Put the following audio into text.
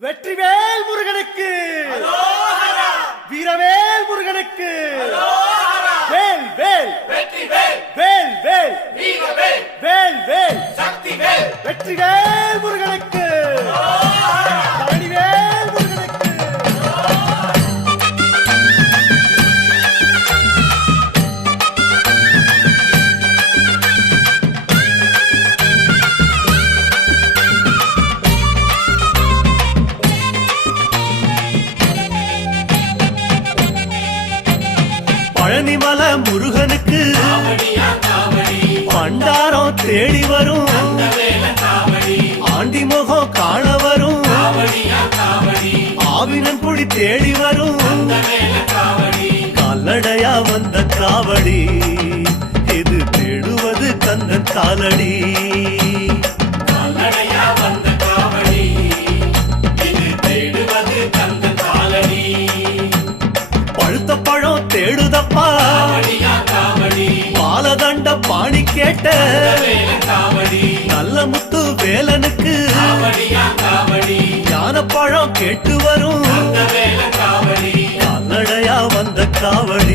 வெற்றிவேல் முருகனுக்கு, வீரவேல் முருகனுக்கு, வேல் வேல் வெற்றிவேல், வேல் வேல் வீரவேல், வேல் வேல் சக்திவேல், வெற்றிவேல் முருகனுக்கு, பழனிவேல் முருகனுக்கு. பழனிமல முருகனுக்கு காவடியா காவடி, பண்டாரம் தேடி வரும், வேல காவடி, ஆண்டி முகம் காண வரும், காவடியா காவடி, ஆவினன் குடி தேடி வரும், வேல காவடி, கால்நடையா வந்த காவடி, இது தேடுவது கந்தன் காலடி. கால்நடையா வந்த காவடி, இது தேடுவது கந்தன் காலடி. பழுத்த பழம் தேடுதப்பா, காவடியா காவடி, பாலதண்ட பாணி கேட்ட வேல காவடி, நல்ல முத்து வேலனுக்கு, காவடியா காவடி, ஞான பழம் கேட்டு வரும், வேல காவடி, கால்நடையா வந்த காவடி.